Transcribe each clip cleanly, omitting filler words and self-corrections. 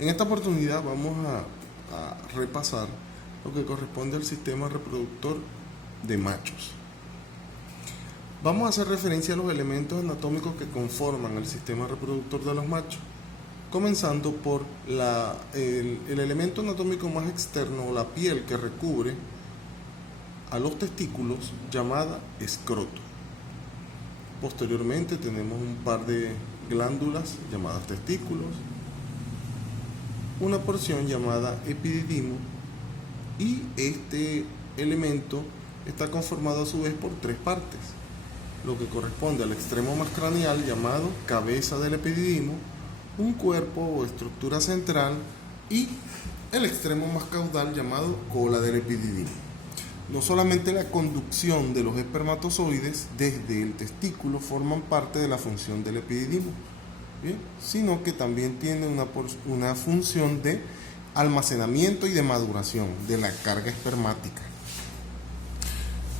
En esta oportunidad vamos a repasar lo que corresponde al sistema reproductor de machos. Vamos a hacer referencia a los elementos anatómicos que conforman el sistema reproductor de los machos, comenzando por el elemento anatómico más externo o la piel que recubre a los testículos, llamada escroto. Posteriormente tenemos un par de glándulas llamadas testículos, una porción llamada epididimo, y este elemento está conformado a su vez por tres partes, lo que corresponde al extremo más craneal llamado cabeza del epididimo, un cuerpo o estructura central y el extremo más caudal llamado cola del epididimo. No solamente la conducción de los espermatozoides desde el testículo forman parte de la función del epididimo, ¿bien?, sino que también tiene una función de almacenamiento y de maduración de la carga espermática.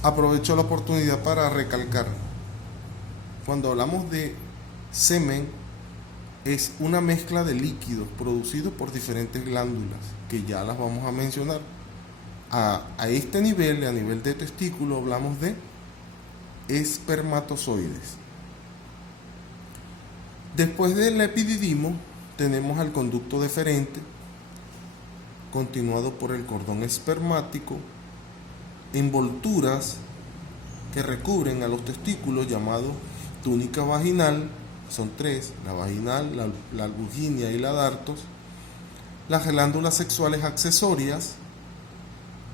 Aprovecho la oportunidad para recalcar, cuando hablamos de semen, es una mezcla de líquidos producidos por diferentes glándulas, que ya las vamos a mencionar. A este nivel, a nivel de testículo, hablamos de espermatozoides. Después del epididimo tenemos al conducto deferente, continuado por el cordón espermático, envolturas que recubren a los testículos llamado túnica vaginal, son tres: la vaginal, la albuginia y la dartos, las glándulas sexuales accesorias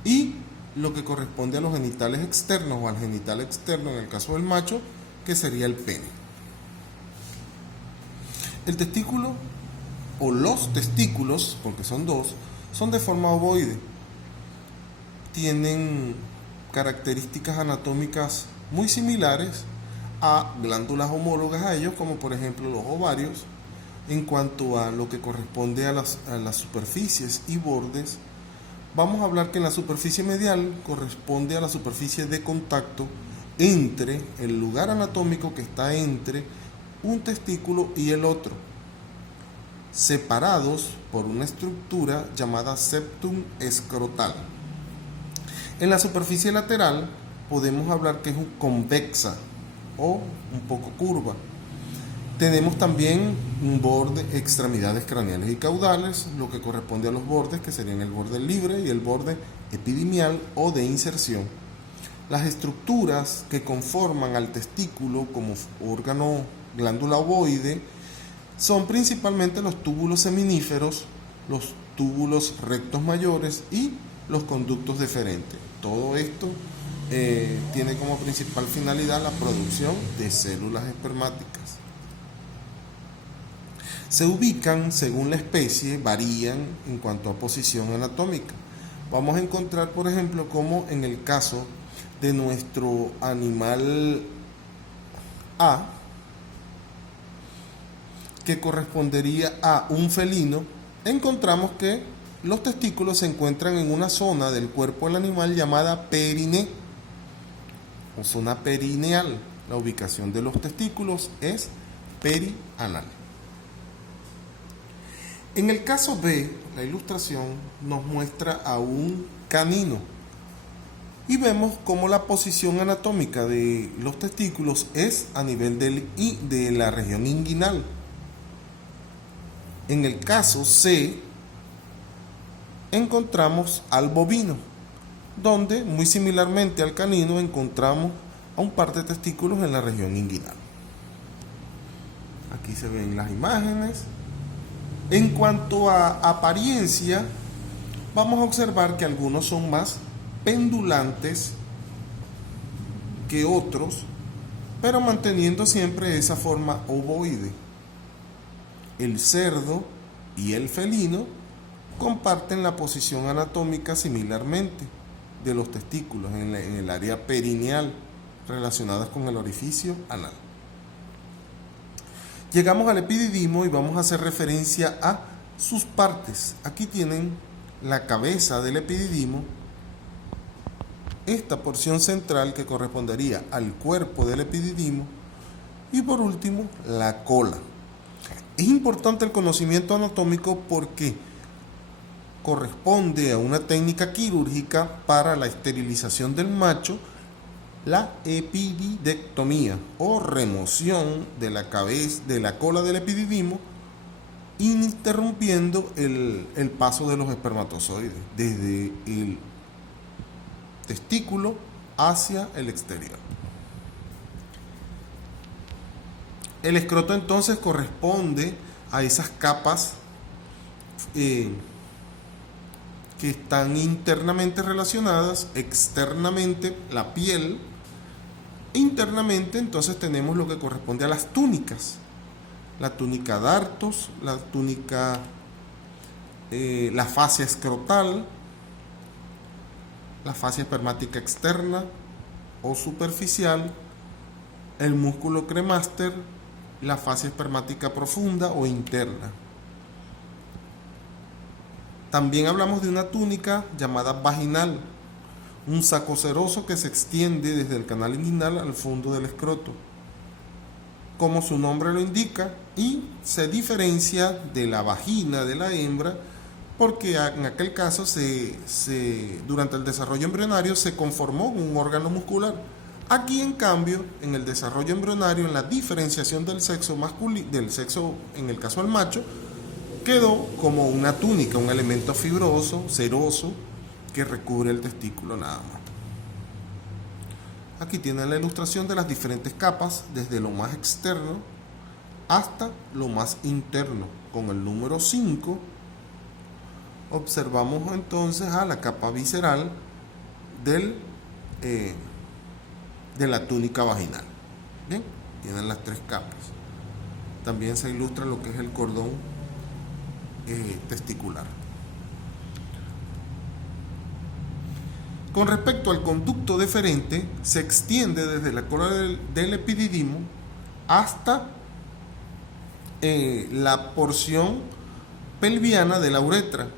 y lo que corresponde a los genitales externos o al genital externo en el caso del macho, que sería el pene. El testículo o los testículos, porque son dos, son de forma ovoide. Tienen características anatómicas muy similares a glándulas homólogas a ellos, como por ejemplo los ovarios. En cuanto a lo que corresponde a las superficies y bordes, vamos a hablar que en la superficie medial corresponde a la superficie de contacto entre el lugar anatómico que está entre un testículo y el otro, separados por una estructura llamada septum escrotal. En la superficie lateral podemos hablar que es convexa o un poco curva. Tenemos también un borde, extremidades craneales y caudales, lo que corresponde a los bordes, que serían el borde libre y el borde epidimial o de inserción. Las estructuras que conforman al testículo como órgano glándula ovoide son principalmente los túbulos seminíferos, los túbulos rectos mayores y los conductos deferentes. Todo esto tiene como principal finalidad la producción de células espermáticas. Se ubican según la especie, varían en cuanto a posición anatómica. Vamos a encontrar, por ejemplo, como en el caso de nuestro animal A, que correspondería a un felino, encontramos que los testículos se encuentran en una zona del cuerpo del animal llamada periné o zona perineal. La ubicación de los testículos es perianal. En el caso B, la ilustración nos muestra a un canino y vemos cómo la posición anatómica de los testículos es a nivel de la región inguinal. En el caso C, encontramos al bovino, donde muy similarmente al canino encontramos a un par de testículos en la región inguinal. Aquí se ven las imágenes. En cuanto a apariencia, vamos a observar que algunos son más pendulantes que otros, pero manteniendo siempre esa forma ovoide. El cerdo y el felino comparten la posición anatómica similarmente de los testículos en el área perineal, relacionadas con el orificio anal. Llegamos al epididimo y vamos a hacer referencia a sus partes. Aquí tienen la cabeza del epididimo, esta porción central que correspondería al cuerpo del epididimo y por último la cola. Es importante el conocimiento anatómico porque corresponde a una técnica quirúrgica para la esterilización del macho, la epididectomía o remoción de la cabeza, de la cola del epididimo, interrumpiendo el paso de los espermatozoides desde el testículo hacia el exterior. El escroto entonces corresponde a esas capas que están internamente relacionadas, externamente la piel, internamente entonces tenemos lo que corresponde a las túnicas. La túnica dartos, la túnica, la fascia escrotal, la fascia espermática externa o superficial, el músculo cremaster, la fascia espermática profunda o interna. También hablamos de una túnica llamada vaginal, un saco seroso que se extiende desde el canal inguinal al fondo del escroto, como su nombre lo indica, y se diferencia de la vagina de la hembra porque en aquel caso durante el desarrollo embrionario se conformó un órgano muscular. Aquí, en cambio, en el desarrollo embrionario, en la diferenciación del sexo masculino, del sexo, en el caso del macho, quedó como una túnica, un elemento fibroso, seroso, que recubre el testículo nada más. Aquí tienen la ilustración de las diferentes capas, desde lo más externo hasta lo más interno. Con el número 5 observamos entonces a la capa visceral de la túnica vaginal. Bien, tienen las 3 capas. También se ilustra lo que es el cordón testicular. Con respecto al conducto deferente, se extiende desde la cola del epididimo hasta la porción pelviana de la uretra.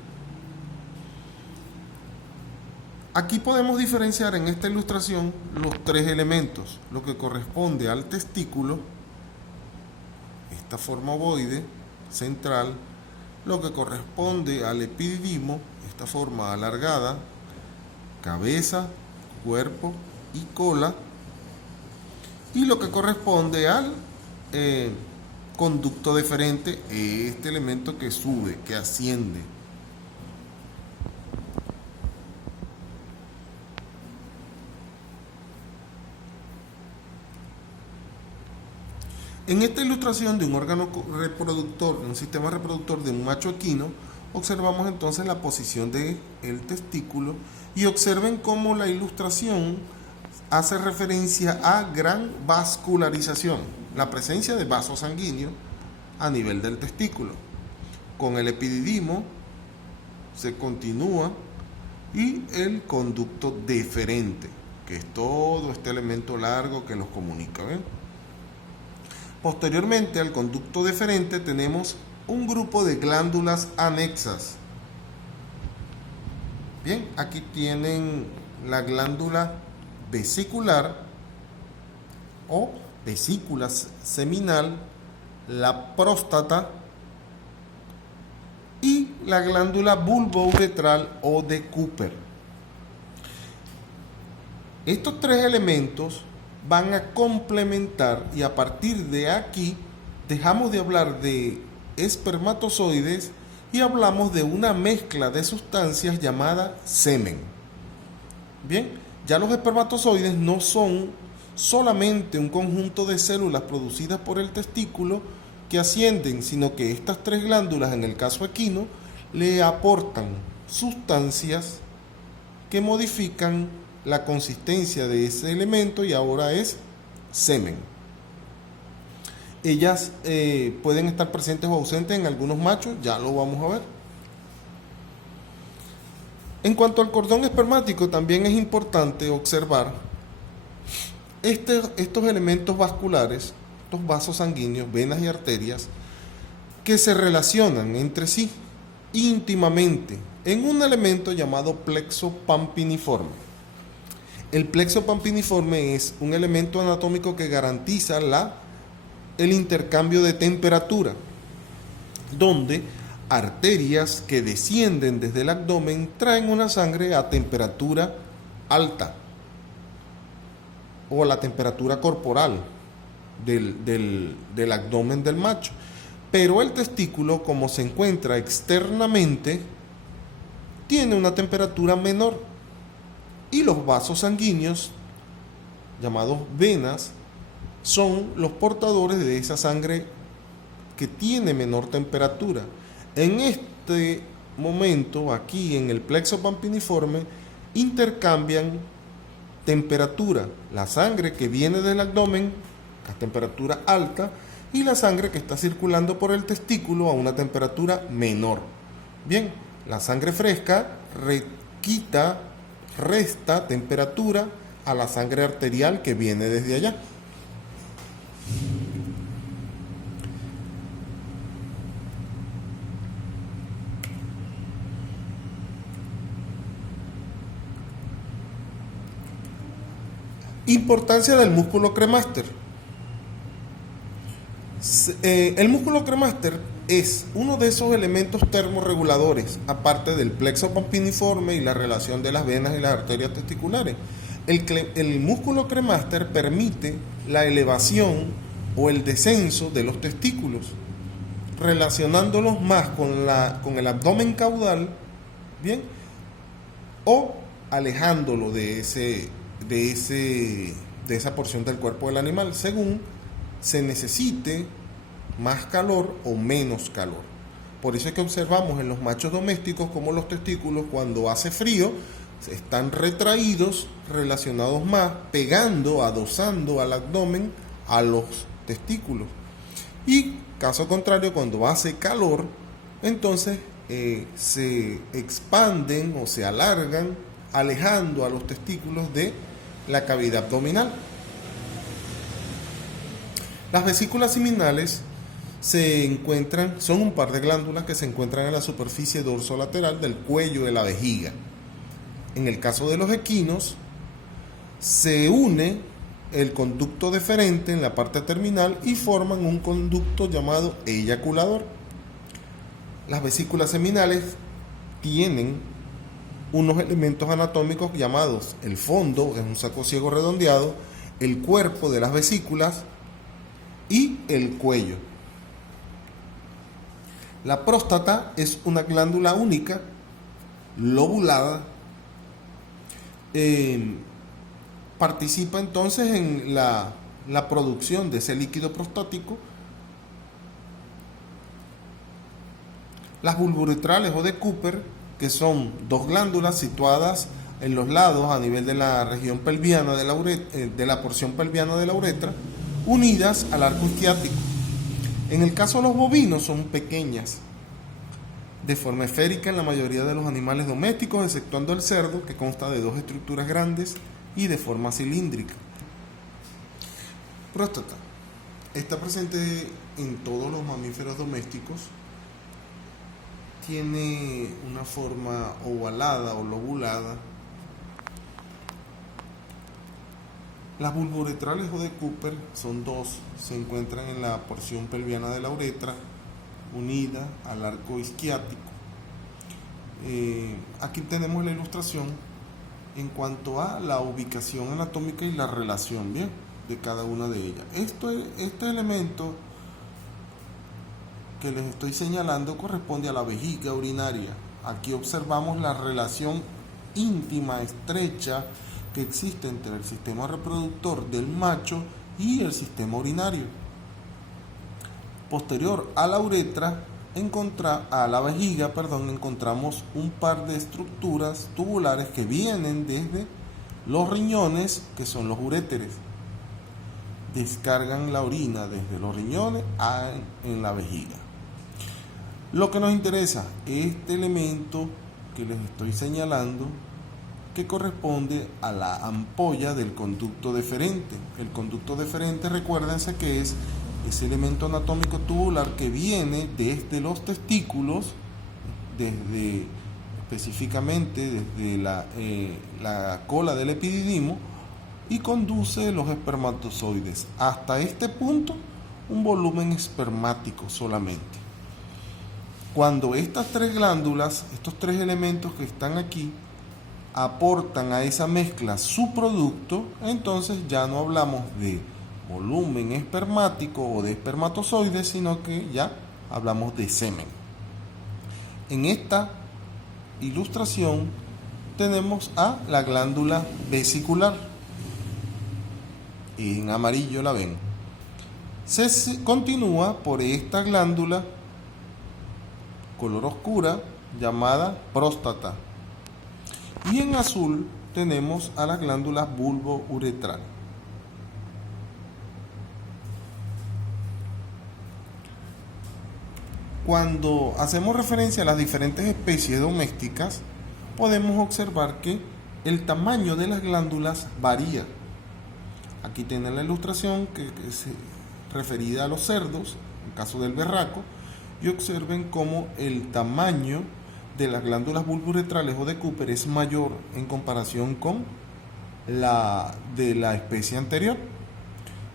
Aquí podemos diferenciar en esta ilustración los 3 elementos, lo que corresponde al testículo, esta forma ovoide central, lo que corresponde al epididimo, esta forma alargada, cabeza, cuerpo y cola, y lo que corresponde al conducto deferente, este elemento que sube, que asciende. En esta ilustración de un órgano reproductor, un sistema reproductor de un macho equino, observamos entonces la posición del testículo y observen cómo la ilustración hace referencia a gran vascularización, la presencia de vasos sanguíneos a nivel del testículo. Con el epididimo se continúa y el conducto deferente, que es todo este elemento largo que los comunica. ¿Ven? Posteriormente al conducto deferente tenemos un grupo de glándulas anexas. Bien, aquí tienen la glándula vesicular o vesícula seminal, la próstata y la glándula bulbouretral o de Cooper. Estos 3 elementos van a complementar, y a partir de aquí dejamos de hablar de espermatozoides y hablamos de una mezcla de sustancias llamada semen. Bien, ya los espermatozoides no son solamente un conjunto de células producidas por el testículo que ascienden, sino que estas 3 glándulas, en el caso equino, le aportan sustancias que modifican la consistencia de ese elemento y ahora es semen. Ellas pueden estar presentes o ausentes en algunos machos, ya lo vamos a ver. En cuanto al cordón espermático, también es importante observar estos elementos vasculares, estos vasos sanguíneos, venas y arterias, que se relacionan entre sí íntimamente en un elemento llamado plexo pampiniforme. El plexo pampiniforme es un elemento anatómico que garantiza el intercambio de temperatura. donde arterias que descienden desde el abdomen traen una sangre a temperatura alta o a la temperatura corporal del abdomen del macho. Pero el testículo, como se encuentra externamente, tiene una temperatura menor y los vasos sanguíneos, llamados venas, son los portadores de esa sangre que tiene menor temperatura. En este momento, aquí en el plexo pampiniforme, intercambian temperatura, la sangre que viene del abdomen a temperatura alta y la sangre que está circulando por el testículo a una temperatura menor. Bien, la sangre fresca resta temperatura a la sangre arterial que viene desde allá. Importancia del músculo cremaster. El músculo cremaster es uno de esos elementos termorreguladores, aparte del plexo pampiniforme y la relación de las venas y las arterias testiculares. El músculo cremaster permite la elevación o el descenso de los testículos, relacionándolos más con el abdomen caudal, ¿bien? O alejándolo de esa porción del cuerpo del animal, según se necesite más calor o menos calor. Por eso es que observamos en los machos domésticos como los testículos, cuando hace frío, están retraídos, relacionados más, pegando, adosando al abdomen a los testículos. Y caso contrario, cuando hace calor, entonces se expanden o se alargan, alejando a los testículos de la cavidad abdominal. Las vesículas seminales son un par de glándulas que se encuentran en la superficie dorsolateral del cuello de la vejiga. En el caso de los equinos, se une el conducto deferente en la parte terminal y forman un conducto llamado eyaculador. Las vesículas seminales tienen unos elementos anatómicos llamados el fondo, que es un saco ciego redondeado, el cuerpo de las vesículas y el cuello. La próstata es una glándula única, lobulada. Participa entonces en la producción de ese líquido prostático. Las bulbouretrales o de Cooper, que son dos glándulas situadas en los lados a nivel de la región pelviana de la porción pelviana de la uretra, unidas al arco isquiático. En el caso de los bovinos son pequeñas, de forma esférica en la mayoría de los animales domésticos, exceptuando el cerdo, que consta de dos estructuras grandes y de forma cilíndrica. Próstata. Está presente en todos los mamíferos domésticos. Tiene una forma ovalada o lobulada. Las bulbouretrales o de Cooper son dos, se encuentran en la porción pelviana de la uretra, unida al arco isquiático. Aquí tenemos la ilustración en cuanto a la ubicación anatómica y la relación, bien, de cada una de ellas. Este elemento que les estoy señalando corresponde a la vejiga urinaria. Aquí observamos la relación íntima, estrecha, que existe entre el sistema reproductor del macho y el sistema urinario. Posterior a la uretra, a la vejiga, encontramos un par de estructuras tubulares que vienen desde los riñones, que son los uréteres. Descargan la orina desde los riñones en la vejiga. Lo que nos interesa, este elemento que les estoy señalando, que corresponde a la ampolla del conducto deferente. El conducto deferente, recuérdense que es ese elemento anatómico tubular que viene desde los testículos, específicamente desde la cola del epididimo, y conduce los espermatozoides. Hasta este punto, un volumen espermático solamente. Cuando estas tres glándulas, estos tres elementos que están aquí, aportan a esa mezcla su producto, entonces ya no hablamos de volumen espermático o de espermatozoides, sino que ya hablamos de semen. En esta ilustración tenemos a la glándula vesicular. En amarillo la ven. Se continúa por esta glándula color oscura llamada próstata. Y en azul tenemos a las glándulas bulbouretral. Cuando hacemos referencia a las diferentes especies domésticas, podemos observar que el tamaño de las glándulas varía. Aquí tienen la ilustración que es referida a los cerdos, en caso del berraco, y observen cómo el tamaño de las glándulas bulbouretrales o de Cooper es mayor en comparación con la de la especie anterior.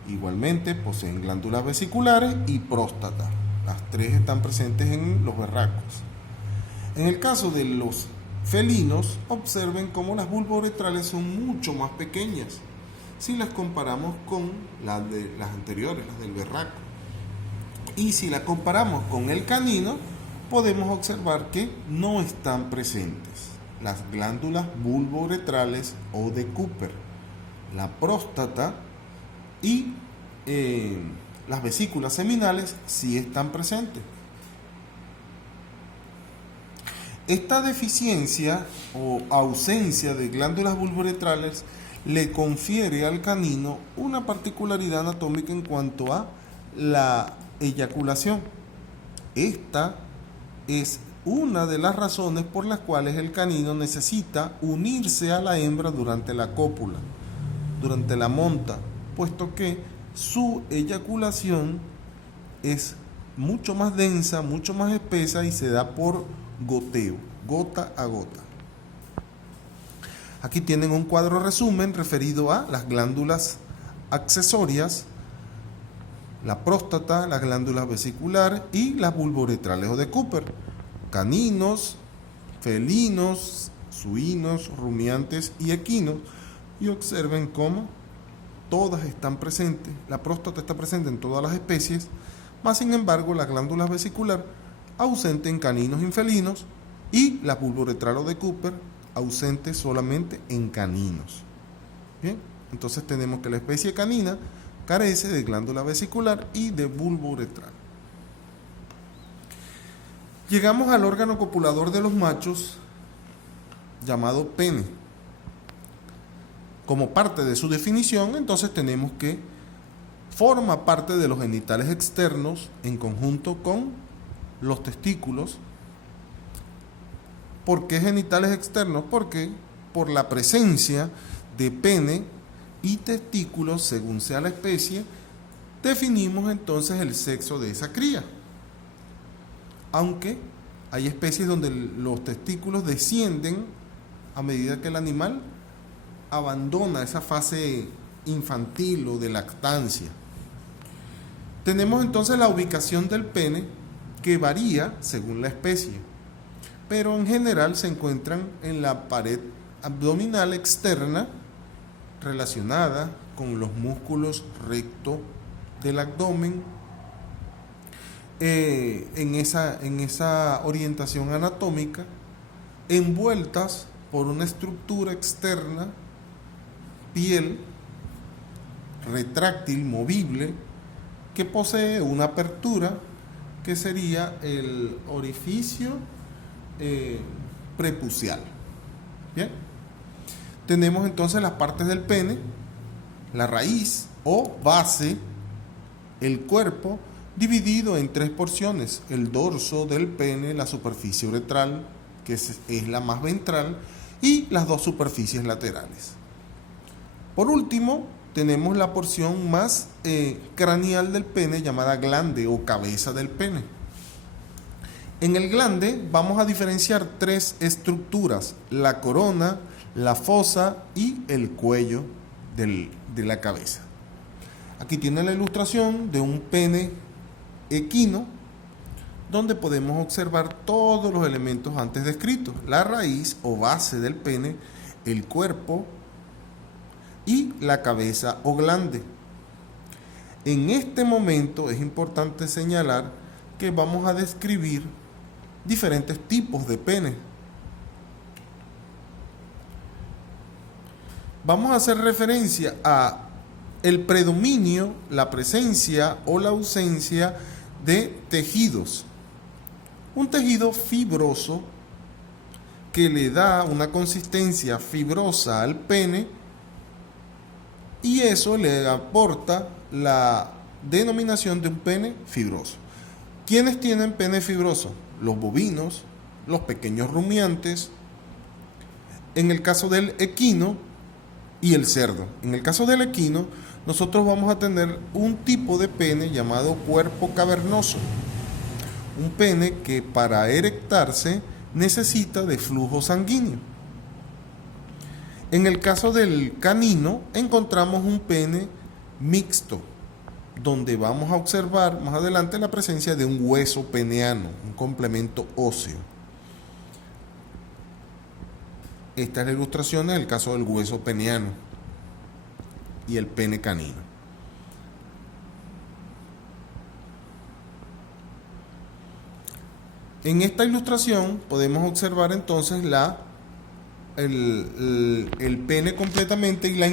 Igualmente poseen glándulas vesiculares y próstata. Las tres están presentes en los berracos. En el caso de los felinos, observen cómo las bulbouretrales son mucho más pequeñas si las comparamos con las de las anteriores, las del berraco. Y si las comparamos con el canino, podemos observar que no están presentes las glándulas bulbouretrales o de Cooper, la próstata y las vesículas seminales sí están presentes. Esta deficiencia o ausencia de glándulas bulbouretrales le confiere al canino una particularidad anatómica en cuanto a la eyaculación. Esta es una de las razones por las cuales el canino necesita unirse a la hembra durante la cópula, durante la monta, puesto que su eyaculación es mucho más densa, mucho más espesa y se da por goteo, gota a gota. Aquí tienen un cuadro resumen referido a las glándulas accesorias, la próstata, las glándulas vesiculares y las bulbouretrales o de Cooper, caninos, felinos, suinos, rumiantes y equinos, y observen cómo todas están presentes, la próstata está presente en todas las especies, más sin embargo la glándula vesicular ausente en caninos y felinos y la bulbouretral o de Cooper ausente solamente en caninos. Bien, entonces tenemos que la especie canina carece de glándula vesicular y de bulbouretral. Llegamos al órgano copulador de los machos llamado pene. Como parte de su definición, entonces tenemos que forma parte de los genitales externos en conjunto con los testículos. ¿Por qué genitales externos? Porque por la presencia de pene y testículos, según sea la especie, definimos entonces el sexo de esa cría. Aunque hay especies donde los testículos descienden a medida que el animal abandona esa fase infantil o de lactancia. Tenemos entonces la ubicación del pene que varía según la especie, pero en general se encuentran en la pared abdominal externa relacionada con los músculos recto del abdomen, en esa orientación anatómica, envueltas por una estructura externa, piel retráctil, movible, que posee una apertura que sería el orificio prepucial. Bien, tenemos entonces las partes del pene, la raíz o base, el cuerpo dividido en tres porciones: el dorso del pene, la superficie uretral, que es la más ventral, y las dos superficies laterales. Por último, tenemos la porción más craneal del pene, llamada glande o cabeza del pene. En el glande vamos a diferenciar tres estructuras: la corona, la fosa y el cuello de la cabeza. Aquí tienen la ilustración de un pene equino donde podemos observar todos los elementos antes descritos: la raíz o base del pene, el cuerpo y la cabeza o glande. En este momento es importante señalar que vamos a describir diferentes tipos de pene. Vamos a hacer referencia a el predominio, la presencia o la ausencia de tejidos. Un tejido fibroso que le da una consistencia fibrosa al pene y eso le aporta la denominación de un pene fibroso. ¿Quiénes tienen pene fibroso? Los bovinos, los pequeños rumiantes, en el caso del equino y el cerdo. En el caso del equino, nosotros vamos a tener un tipo de pene llamado cuerpo cavernoso. Un pene que para erectarse necesita de flujo sanguíneo. En el caso del canino encontramos un pene mixto, donde vamos a observar más adelante la presencia de un hueso peneano, un complemento óseo. Esta es la ilustración del caso del hueso peneano y el pene canino. En esta ilustración podemos observar entonces el pene completamente y la